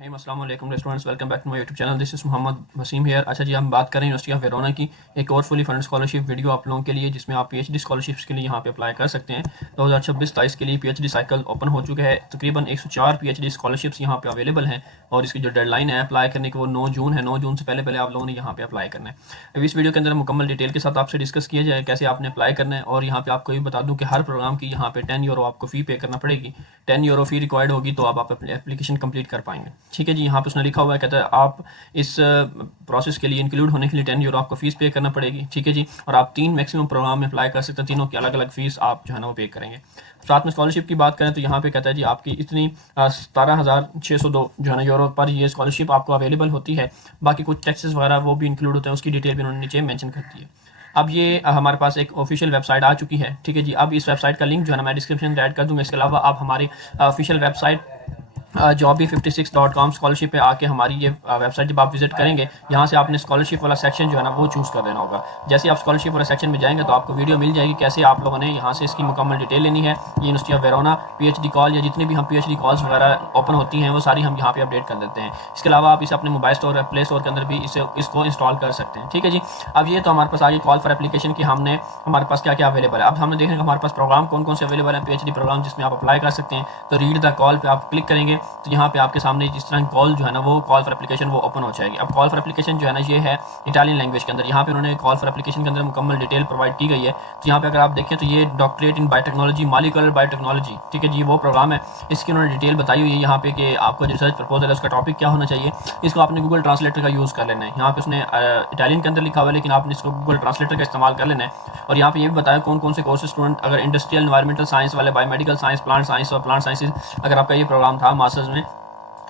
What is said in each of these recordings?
अस्सलाम वालेकुम students, welcome back to my YouTube channel. This is Mohammad Waseem here. अच्छा जी, हम बात करें यूनिवर्सिटी ऑफ वेरोना की एक और फुली फंड स्कॉलरशिप वीडियो आप लोगों के लिए, जिसमें आप पीएचडी स्कॉलरशिप्स के लिए यहाँ पे अप्लाई कर सकते हैं। 2026-27 के लिए पीएचडी साइकिल ओपन हो चुका है। तकरीबन 104 पीएचडी स्कॉलरशिप्स यहाँ पे अवेलेबल हैं और इसकी जो डेडलाइन है अप्लाई करने की वो 9 जून है। 9 जून से पहले आप लोगों ने यहाँ पे अप्लाई करना है। अब इस वीडियो के अंदर मुकम्मल डिटेल के साथ आपसे डिस्कस किया जाए कैसे आपने अप्लाई करना है। और यहाँ पे आपको ये बता दूँ कि हर प्रोग्राम की यहाँ पे 10 यूरो आपको फ़ी पे करना पड़ेगी। 10 यूरो फ़ी रिक्वायर्ड होगी तो आप एप्लीकेशन कंप्लीट कर पाएंगे। ठीक है जी, यहाँ पे उसने लिखा हुआ है, कहता है आप इस प्रोसेस के लिए इंक्लूड होने के लिए 10 यूरो आपको फ़ीस पे करना पड़ेगी। ठीक है जी, और आप 3 मैक्सिमम प्रोग्राम में अप्लाई कर सकते हैं। तीनों की अलग अलग फ़ीस आप जो है ना वो पे करेंगे। साथ में स्कॉलरशिप की बात करें तो यहाँ पे कहता है जी आपकी इतनी 17,602 जो है ना यूरो पर ये स्कॉलरशिप आपको अवेलेबल होती है। बाकी कुछ टैक्सेस वगैरह वो भी इंक्लूड होते हैं, उसकी डिटेल भी उन्होंने नीचे मेंशन कर दी है। अब ये हमारे पास एक ऑफिशियल वेबसाइट आ चुकी है। ठीक है जी, अब इस वेबसाइट का लिंक जो है ना मैं डिस्क्रिप्शन में ऐड कर दूँगा। इसके अलावा आप हमारी ऑफिशियल वेबसाइट jobby56.com स्कॉलरशिप पे आके हमारी ये वेबसाइट जब आप विजिट करेंगे, यहाँ से आपने स्कॉलरशिप वाला सेक्शन जो है ना वो चूज़ कर देना होगा। जैसे आप स्कॉलरशिप वाला सेक्शन में जाएंगे तो आपको वीडियो मिल जाएगी कैसे आप लोगों ने यहाँ से इसकी मुकम्मल डिटेल लेनी है। University of Verona PhD call या जितनी भी हम पीएचडी कॉल्स वगैरह ओपन होती हैं वो सारी हम यहाँ पे अपडेट कर देते हैं। इसके अलावा आप इसे अपने मोबाइल स्टोर प्ले स्टोर के अंदर भी इसको इंस्टॉल कर सकते हैं। ठीक है जी, अब ये तो हमारे पास आगे कॉल फॉर एप्लीकेशन की हमारे पास क्या क्या अवेलेबल है। अब हमने देखा हमारे पास प्रोग्राम कौन कौन से अवेलेबल हैं, पीएचडी प्रोग्राम जिसमें आप अप्लाई कर सकते हैं। तो रीड द कॉल पे आप क्लिक करेंगे तो यहाँ पे आपके सामने जिस तरह कॉल जो है ना वो कॉल फॉर एप्लीकेशन वो ओपन हो जाएगी। अब कॉल फॉर एप्लीकेशन जो है ना ये है इटालियन लैंग्वेज के अंदर। यहाँ पे उन्होंने कॉल फॉर एप्लीकेशन के अंदर मुकम्मल डिटेल प्रोवाइड की गई है। तो यहाँ पे अगर आप देखें तो ये doctorate in biotechnology, molecular biotechnology, ठीक है जी, वो प्रोग्राम है। इसकी उन्होंने डिटेल बताई हुई है यहाँ पे कि आपको जो रिसर्च प्रपोजल है उसका टॉपिक क्या होना चाहिए। इसको आपने गूगल ट्रांसलेटर का यूज़ कर लेना है। यहाँ पे उसने इटालियन के अंदर लिखा हुआ है लेकिन आपने इसको गूगल ट्रांसलेटर का इस्तेमाल कर लेना है। और यहाँ पे ये भी बताया कौन कौन से कोर्सेज स्टूडेंट अगर इंडस्ट्रियल एनवायरमेंटल साइंस वाले, बायोमेडिकल साइंस, प्लांट साइंस और प्लांट साइंसेज अगर आपका ये प्रोग्राम था मास्टर्स में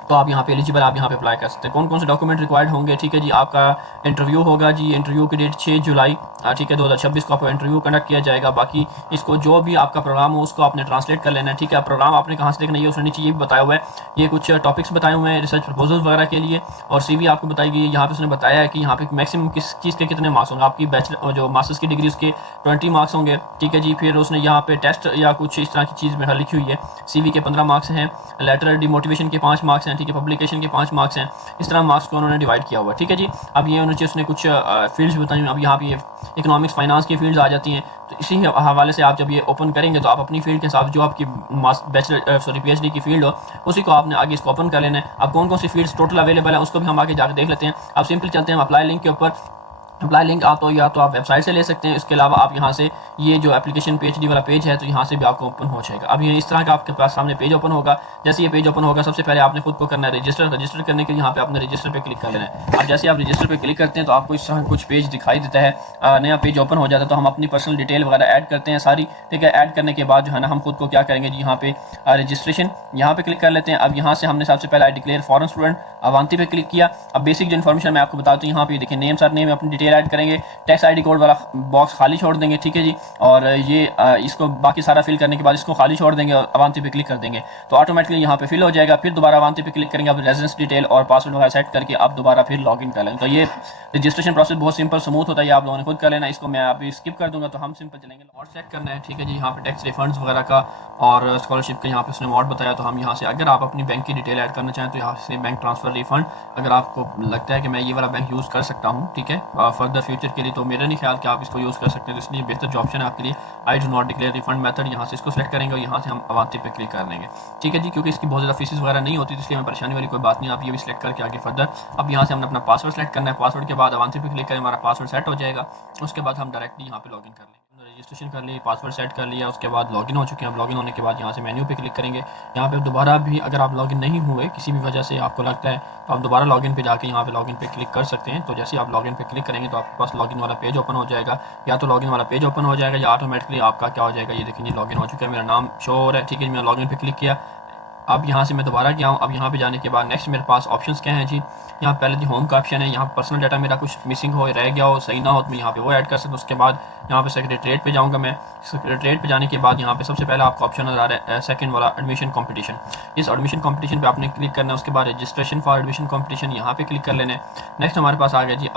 तो आप यहाँ पे एलिजिबल, आप यहाँ पे अप्लाई कर सकते हैं। कौन कौन से डॉक्यूमेंट रिक्वायर्ड होंगे। ठीक है जी, आपका इंटरव्यू होगा जी, इंटरव्यू की डेट 6 जुलाई ठीक है 2026 को आपको इंटरव्यू कंडक्ट किया जाएगा। बाकी इसको जो भी आपका प्रोग्राम हो उसको आपने ट्रांसलेट कर लेना है। ठीक है, प्रोग्राम आपने कहाँ से देखना है उसने नीचे ये भी बताया हुआ है। ये कुछ टॉपिक्स बताए हुए हैं रिसर्च प्रपोजल वगैरह के लिए और CV आपको बताई गई है। यहाँ पे उसने बताया है कि यहाँ पे मैक्सिमम किस चीज़ के कितने मार्क्स होंगे। आपकी बैचलर जो मास्टर्स की डिग्री उसके 20 मार्क्स होंगे। ठीक है जी, फिर उसने यहाँ पे टेस्ट या कुछ इस तरह की चीज़ में लिखी हुई है। CV के 15 मार्क्स हैं, लेटर डिमोटिवेशन के 5 मार्क्स हैं, ठीक है, पब्लिकेशन के 5 मार्क्स हैं। इस तरह मार्क्स को उन्होंने डिवाइड किया हुआ है। ठीक है जी, अब ये उन्होंने उसने कुछ फील्ड्स बताई। अब यहाँ पे इकोनॉमिक्स, फाइनेंस की फील्ड्स आ जाती हैं। तो इसी हवाले से आप जब ये ओपन करेंगे तो आप अपनी फील्ड के हिसाब जो आपकी PhD की फील्ड हो उसी को आपने आगे इसको ओपन कर लेना है। अब कौन कौन सी फील्ड्स टोटल अवेलेबल है उसको भी हम आगे जाकर देख लेते हैं। अब सिंपल चलते हैं अप्लाई लिंक के ऊपर। अप्लाई लिंक या तो आप वेबसाइट से ले सकते हैं। इसके अलावा आप यहाँ से ये जो एप्लीकेशन PhD वाला पेज है तो यहाँ से भी आपको ओपन हो जाएगा। अब ये इस तरह का आपके पास सामने पेज ओपन होगा। जैसे ये पेज ओपन होगा सबसे पहले आपने खुद को करना है रजिस्टर करने के लिए यहाँ पे आपने रजिस्टर पे क्लिक कर लेना है। अब जैसे आप रजिस्टर पे क्लिक करते हैं तो आपको इस तरह कुछ पेज दिखाई देता है, नया पेज ओपन हो जाता है। तो हम अपनी पर्सनल डिटेल वगैरह ऐड करते हैं सारी। ठीक है, ऐड करने के बाद जो है ना हम खुद को क्या करेंगे जी, यहाँ पे रजिस्ट्रेशन यहाँ पे क्लिक कर लेते हैं। अब यहाँ से हमने सबसे पहले आई डिक्लेयर फॉरेन स्टूडेंट अवांती पे क्लिक किया। अब बेसिक जो इन्फॉर्मेशन मैं आपको बताता हूँ, यहाँ पे देखिए नेम सर नेम अपनी डिटेल ऐड करेंगे। टैक्स ID कोड वाला बॉक्स खाली छोड़ देंगे। ठीक है जी, और ये इसको बाकी सारा फिल करने के बाद इसको खाली छोड़ देंगे और अवांती पे क्लिक कर देंगे तो ऑटोमेटिकली यहाँ पे फिल हो जाएगा। फिर दोबारा अवांती पे क्लिक करेंगे, अब रेजिडेंस डिटेल और पासवर्ड वगैरह सेट करके आप दोबारा फिर लॉगिन कर लेंगे। तो ये रजिस्ट्रेशन प्रोसेस बहुत सिंपल स्मूथ होता है, ये आप लोगों ने खुद कर लेना। इसको मैं अभी स्किप कर दूंगा तो हम सिंपल चलेंगे। और चेक करना है। ठीक है जी, यहाँ पे टैक्स रिफंड्स वगैरह का और स्कॉलरशिप का यहाँ पे उसने अमाउंट बताया। तो हम यहाँ से अगर आप अपनी बैंक की डिटेल ऐड करना चाहें तो यहाँ से बैंक ट्रांसफर रिफंड अगर आपको लगता है कि मैं ये वाला बैंक यूज़ कर सकता हूँ, ठीक है, फर्दर फ्यूचर के लिए, तो मेरा नहीं ख्याल कि आप इसको यूज़ कर सकते हैं। तो इसलिए बेहतर जो ऑप्शन है आपके लिए I do not declare refund method, यहाँ से इसको सेलेक्ट करेंगे और यहाँ से हम अवांती पे क्लिक कर लेंगे। ठीक है जी, क्योंकि इसकी बहुत ज़्यादा फीस वगैरह नहीं होती तो इसलिए हमें परेशानी वाली कोई बात नहीं। आप ये भी सिलेक्ट करके आगे फर्दर अब यहाँ से हमने अपना पासवर्ड सेलेक्ट करना है। पासवर्ड के बाद अवांती पे क्लिक करें, हमारा पासवर्ड सेट हो जाएगा। उसके बाद हम डायरेक्टली यहाँ पे लॉगिन कर लेंगे। रजिस्ट्रेशन कर लिए, पासवर्ड सेट कर लिया, उसके बाद लॉगिन हो चुके हैं। अब लॉगिन होने के बाद यहाँ से मेन्यू पे क्लिक करेंगे। यहाँ पे दोबारा भी अगर आप लॉगिन नहीं हुए किसी भी वजह से आपको लगता है तो आप दोबारा लॉगिन पे जाके यहाँ पे लॉगिन पे क्लिक कर सकते हैं। तो जैसे आप लॉगिन पे क्लिक करेंगे तो आपके पास लॉगिन वाला पेज ओपन हो जाएगा। या तो लॉगिन वाला पेज ओपन हो जाएगा या ऑटोमेटिकली आपका क्या हो जाएगा, ये देखिए जी लॉगिन हो चुका है, मेरा नाम शो हो रहा है। ठीक है, मैंने लॉगिन पे क्लिक किया। अब यहाँ से मैं दोबारा गया हूँ। अब यहाँ पे जाने के बाद नेक्स्ट मेरे पास ऑप्शंस क्या हैं जी, यहाँ पहले जी होम का ऑप्शन है। यहाँ पर्सनल डाटा मेरा कुछ मिसिंग हो, रह गया हो, सही ना हो तो मैं यहाँ पे वो ऐड कर सकता हूँ। उसके बाद यहाँ पे सेक्रेटरीट पे जाऊँगा मैं। सेक्रेटरीट पे जाने के बाद यहाँ पे सबसे पहले आपका ऑप्शन नजर आ रहा है सेकंड वाला एडमिशन कंपटीशन। इस एडमिशन कंपटीशन पे आपने क्लिक करना है। उसके बाद रजिस्ट्रेशन फॉर एडमिशन कंपटीशन यहाँ पे क्लिक कर लेना है। नेक्स्ट हमारे पास आ गया जी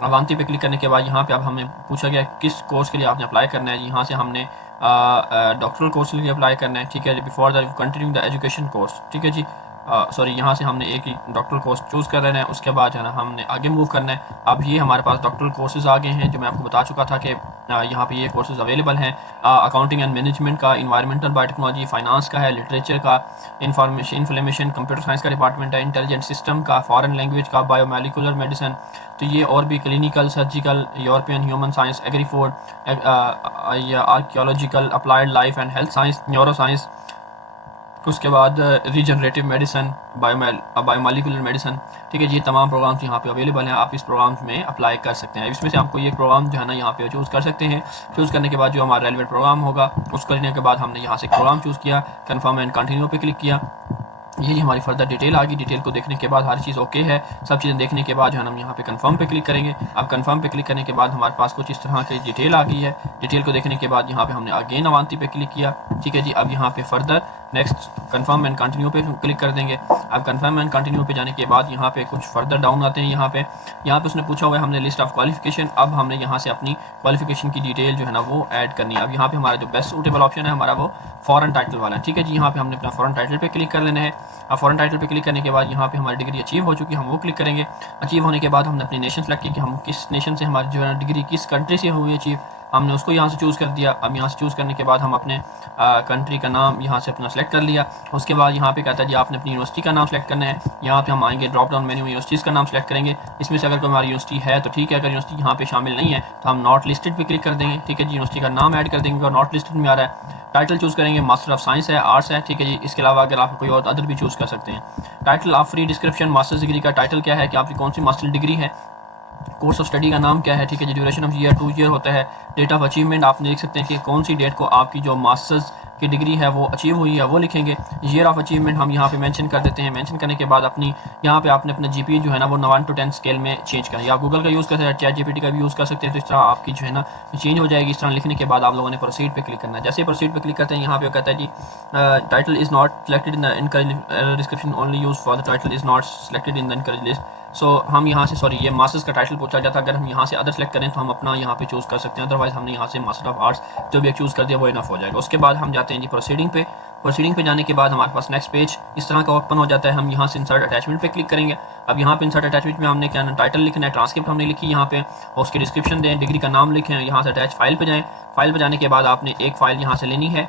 अवांती पे क्लिक करने के बाद यहाँ पे अब हमें पूछा गया किस कोर्स के लिए आपने अप्लाई करना है। यहाँ से हमने डॉक्टरल कोर्स के लिए अप्लाई करना है। ठीक है, before the continuing the education course. ठीक है जी, सॉरी यहाँ से हमने एक ही डॉक्टरल कोर्स चूज़ कर लेना है। उसके बाद जो है ना हमने आगे मूव करना है। अब ये हमारे पास डॉक्टरल कोर्सेज आ गए हैं जो मैं आपको बता चुका था कि यहाँ पे ये कोर्सेज अवेलेबल हैं। अकाउंटिंग एंड मैनेजमेंट का, इन्वायरमेंटल बायोटेक्नोलॉजी, फाइनेंस का है, लिटरेचर का, इन्फॉर्मेशन कंप्यूटर साइंस का डिपार्टमेंट है, इंटेलिजेंट सिस्टम का, फॉरेन लैंग्वेज का, बायोमोलिकुलर मेडिसिन, तो ये और भी clinical, surgical, European human science, agri food, archaeological, applied life and health science, neuro science, उसके बाद रीजनरेटिव मेडिसन, बायोमोलिकुलर मेडिसन। ठीक है जी, तमाम प्रोग्राम्स यहाँ पे अवेलेबल हैं। आप इस प्रोग्राम में अप्लाई कर सकते हैं। इसमें से आपको ये प्रोग्राम जो है ना यहाँ पे चूज़ कर सकते हैं। चूज़ करने के बाद जो हमारा रेलेवेंट प्रोग्राम होगा उसको करने के बाद हमने यहाँ से प्रोग्राम चूज़ किया, कन्फर्म एंड कंटिन्यू पे क्लिक किया। ये हमारी फर्दर डिटेल आ गई। डिटेल को देखने के बाद हर चीज़ ओके है, सब चीज़ें देखने के बाद जो है हम यहाँ पे कंफर्म पे क्लिक करेंगे। अब कंफर्म पे क्लिक करने के बाद हमारे पास कुछ इस तरह की डिटेल आ गई है। डिटेल को देखने के बाद यहाँ पे हमने अगेन अवांती पे क्लिक किया। ठीक है जी, अब यहाँ पे further next confirm and continue पे क्लिक कर देंगे। अब कंफर्म एंड कंटिन्यू पे जाने के बाद यहाँ पे कुछ फर्दर डाउन आते हैं। यहाँ पे उसने पूछा हुआ है हमने लिस्ट ऑफ क्वालिफिकेशन। अब हमने यहाँ से अपनी क्वालिफिकेशन की डिटेल जो है ना वो ऐड करनी है। अब यहाँ पे हमारा जो बेस्ट सूटेबल ऑप्शन है हमारा वो फॉरेन टाइटल वाला है। ठीक है जी, यहाँ पे हमने अपना फॉरेन टाइटल पे क्लिक कर लेना है। अब फॉरेन टाइटल पे क्लिक करने के बाद यहाँ पे हमारी डिग्री अचीव हो चुकी है, हम वो क्लिक करेंगे। अचीव होने के बाद हमने अपनी नेशन सेलेक्ट की कि हम किस नेशन से हमारी जो है डिग्री किस कंट्री से हुई अचीव, हमने उसको यहाँ से चूज़ कर दिया। अब यहाँ से चूज़ करने के बाद हम अपने कंट्री का नाम यहाँ से अपना सेलेक्ट कर लिया। उसके बाद यहाँ पे कहता है जी आपने अपनी यूनिवर्सिटी का नाम सेलेक्ट करना है। यहाँ पे हम आएंगे, ड्रॉप डाउन मेन्यू में यूनिवर्सिटीज़ का नाम सेलेक्ट करेंगे। इसमें से अगर कोई हमारी यूनिवर्सिटी है तो ठीक है, अगर यूनिवर्सिटी यहाँ पे शामिल नहीं है तो हम नॉट लिस्टेड पे क्लिक कर देंगे। ठीक है जी, यूनिवर्सिटी का नाम ऐड कर देंगे और नॉट लिस्टेड में आ रहा है। टाइटल चूज़ करेंगे, मास्टर ऑफ साइंस है, आर्ट्स है। ठीक है जी, इसके अलावा अगर आप कोई और अदर भी चूज़ कर सकते हैं। Title of free description, masters degree का टाइटल क्या है कि आपकी कौन सी मास्टर डिग्री है, कोर्स ऑफ स्टडी का नाम क्या है। ठीक है जी, ड्यूरेशन ऑफ ईयर 2 ईयर होता है। डेट ऑफ अचीवमेंट आप देख सकते हैं कि कौन सी डेट को आपकी जो मास्टर्स की डिग्री है वो अचीव हुई है वो लिखेंगे। ईयर ऑफ अचीवमेंट हम यहाँ पे मेंशन कर देते हैं। मेंशन करने के बाद अपनी यहाँ पे आपने अपना जीपीए जो है ना वो 1 to 10 स्केल में चेंज करें। आप गूगल का यूज़ कर सकते हैं, चैट जीपीटी का भी यूज़ कर सकते हैं। तो इस तरह आपकी जो है ना चेंज हो जाएगी। इस तरह लिखने के बाद आप लोगों ने प्रोसीड पे क्लिक करना है। जैसे ही प्रोसीड पे क्लिक करते हैं यहाँ पे कहता है जी title is not selected in the encourage description, only use for the title is not selected in the encourage list. So हम यहाँ से सॉरी ये मास्टर्स का टाइटल पूछा जाता है। अगर हम यहाँ से अदर सेलेक्ट करें तो हम अपना यहाँ पे चूज़ कर सकते हैं, अदरवाइज हमने यहाँ से मास्टर ऑफ आर्ट्स जो भी एक चूज़ कर दिया वो इनफ हो जाएगा। उसके बाद हम जाते हैं जी प्रोसीडिंग पे। प्रोसीडिंग पे जाने के बाद हमारे पास नेक्स्ट पेज इस तरह का ओपन हो जाता है। हम यहाँ से इंसर्ट अटैचमेंट पे क्लिक करेंगे। अब यहाँ पे इंसर्ट अटैचमेंट में हमने क्या टाइटल लिखना है, ट्रांसक्रिप्ट हमने लिखी यहाँ पे, और उसकी डिस्क्रिप्शन दें, डिग्री का नाम लिखें। यहाँ से अटैच फाइल पे जाएँ। फाइल पे जाने के बाद आपने एक फ़ाइल यहाँ से लेनी है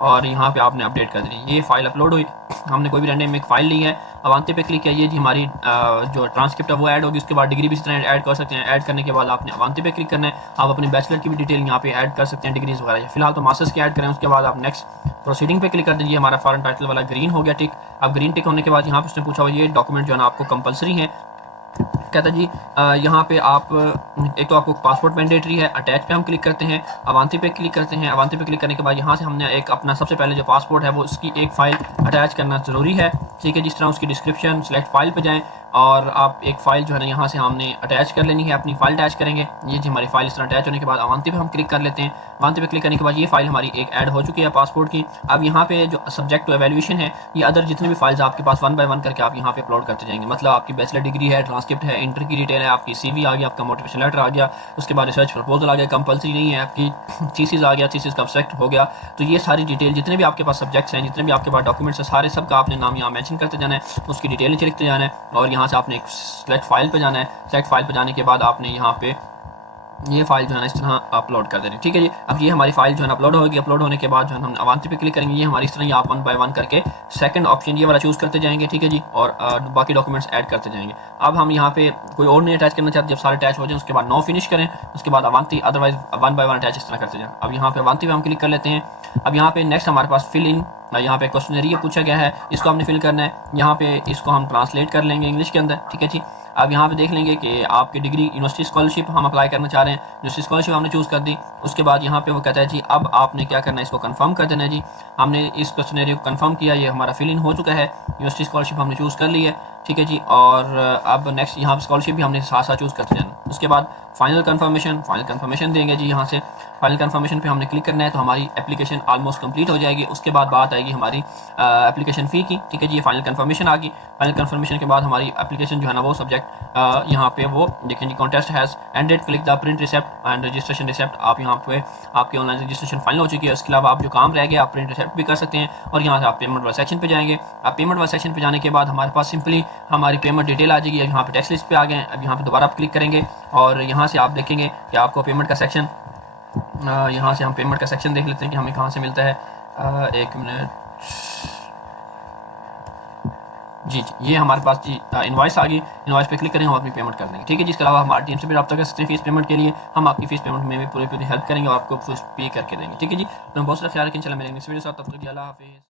और यहाँ पे आपने अपडेट कर देनी। ये फाइल अपलोड हुई, हमने कोई भी रैंडम एक फ़ाइल ली है। अवांती पे क्लिक किया, ये जी हमारी जो ट्रांसक्रिप्ट है वो ऐड होगी। उसके बाद डिग्री भी इस तरह ऐड कर सकते हैं। ऐड करने के बाद आपने अवांती पे क्लिक करना है। आप अपनी बैचलर की भी डिटेल यहाँ पे ऐड कर सकते हैं, डिग्रीज वगैरह। फिलहाल तो मास्टर्स की ऐड करें। उसके बाद आप नेक्स्ट प्रोसीडिंग पे क्लिक कर दीजिए। हमारा फॉरेन टाइटल वाला ग्रीन हो गया टिक। अब ग्रीन टिक होने के बाद यहाँ पे उसने पूछा हुआ ये डॉक्यूमेंट जो है ना आपको कंपलसरी है। कहता जी यहाँ पे आप एक तो आपको पासपोर्ट मैंडेटरी है, अटैच पे हम क्लिक करते हैं, अवांती पे क्लिक करते हैं। अवांती पे क्लिक करने के बाद यहाँ से हमने एक अपना सबसे पहले जो पासपोर्ट है वो उसकी एक फ़ाइल अटैच करना ज़रूरी है। ठीक है, जिस तरह उसकी डिस्क्रिप्शन सेलेक्ट फ़ाइल पे जाएँ और आप एक फ़ाइल जो है ना यहाँ से हमने अटैच कर लेनी है, अपनी फ़ाइल अटैच करेंगे। ये जी हमारी फ़ाइल इस तरह अटैच होने के बाद अवांती पे हम क्लिक कर लेते हैं। अवांती पे क्लिक करने के बाद ये फ़ाइल हमारी एक ऐड हो चुकी है पासपोर्ट की। अब यहाँ पे जो सब्जेक्ट टू एवेल्यूएशन है, ये अदर जितने भी फाइल्स आपके पास 1 by 1 करके आप यहाँ पे अपलोड करते जाएंगे। मतलब आपकी बैचलर डिग्री है, ट्रांसक्रिप्ट है, इंटर की डिटेल है, आपकी CV आ गया, आपका मोटिवेशन लेटर आ गया, उसके बाद रिसर्च प्रपोजल आ गया, कंपलसरी नहीं है, आपकी थीसिस आ गया, थीसिस का अब्स्ट्रैक्ट हो गया। तो ये सारी डिटेल जितने भी आपके पास सब्जेक्ट्स हैं, जितने भी आपके पास डॉक्यूमेंट्स हैं, सारे सब का आपने नाम यहाँ मेंशन करते जाना है, उसकी डिटेल नीचे लिखते जाना है और यहाँ से आपने एक सेलेक्ट फाइल पे जाना है। सेलेक्ट फाइल पे जाने के बाद आपने यहाँ पे ये फाइल जो है ना इस तरह अपलोड कर देनी। ठीक है जी, अब ये हमारी फाइल जो है ना अपलोड होगी। अपलोड होने के बाद जो है हम अवांती पे क्लिक करेंगे। ये हमारी इस तरह ही आप 1 by 1 करके सेकंड ऑप्शन ये वाला चूज़ करते जाएंगे। ठीक है जी, और बाकी डॉक्यूमेंट्स ऐड करते जाएंगे। अब हम यहाँ पे कोई और नहीं अटैच करना चाहते, जब सारे अटैच हो जाए उसके बाद नो फिनिश करें, उसके बाद अवांती, अदरवाइज 1 by 1 अटैच इस तरह करते जाएं। अब यहाँ पे अवांती पे हम क्लिक कर लेते हैं। अब यहाँ पे नेक्स्ट हमारे पास फिल इन, यहाँ पे क्वेश्चनरी पूछा गया है, इसको हमने फिल करना है। यहाँ पे इसको हम ट्रांसलेट कर लेंगे इंग्लिश के अंदर। ठीक है जी, अब यहाँ पे देख लेंगे कि आपकी डिग्री यूनिवर्सिटी स्कॉलरशिप हम अप्लाई करना चाह रहे हैं, यूनिवर्सिटी स्कॉलरशिप हमने चूज़ कर दी। उसके बाद यहाँ पे वो कहता है जी अब आपने क्या करना है, इसको कंफर्म कर देना है। जी हमने इस क्वेश्चनरी को कंफर्म किया, ये हमारा फिल इन हो चुका है, यूनिवर्सिटी स्कॉलरशिप हमने चूज़ कर ली है। ठीक है जी, और अब नेक्स्ट यहाँ पर स्कॉलरशिप भी हमने साथ साथ चूज़ करते जाना। उसके बाद फाइनल कंफर्मेशन देंगे जी। यहाँ से फाइनल कंफर्मेशन पे हमने क्लिक करना है तो हमारी एप्लीकेशन ऑलमोस्ट कंप्लीट हो जाएगी। उसके बाद बात आएगी हमारी एप्लीकेशन फ़ी की, ठीक है जी। ये फाइनल कंफर्मेशन आ गई। फाइनल कंफर्मेशन के बाद हमारी एप्लीकेशन जो है ना वो सब्जेक्ट यहाँ पे वो देखें जी, contest has ended, click the print receipt and registration receipt. आप यहाँ पे आपकी ऑनलाइन रजिस्ट्रेशन फाइनल हो चुकी है। उसके अलावा आप जो काम रह गया आप प्रिंट रिसेप्ट भी कर सकते हैं। और यहाँ से आप पेमेंट वाले सेक्शन पे जाएंगे। आप पेमेंट वाले सेक्शन पे जाने के बाद हमारे पास सिंपली हमारी पेमेंट डिटेल आ जाएगी। यहाँ पे टैक्स लिस्ट पे आ गए। अब यहाँ पे दोबारा आप क्लिक करेंगे और यहाँ से आप देखेंगे कि आपको पेमेंट का सेक्शन, यहाँ से हम पेमेंट का सेक्शन देख लेते हैं कि हमें कहाँ से मिलता है। एक मिनट जी, ये हमारे पास जी इनवॉइस आ गई। इनवॉइस पे क्लिक करेंगे, हम अपनी पेमेंट कर देंगे, ठीक है जी। इसके अलावा हमारे टीम से भी रब्ता कर सकते हैं फीस पेमेंट के लिए। हम आपकी फीस पेमेंट में भी पूरी हेल्प करेंगे और आपको पे करके देंगे, ठीक है जी। तो बहुत सारा ख्याल रखें। इंशाल्लाह मेरे नेक्स्ट वीडियो साथ, तब तक अल्लाह हाफिज़।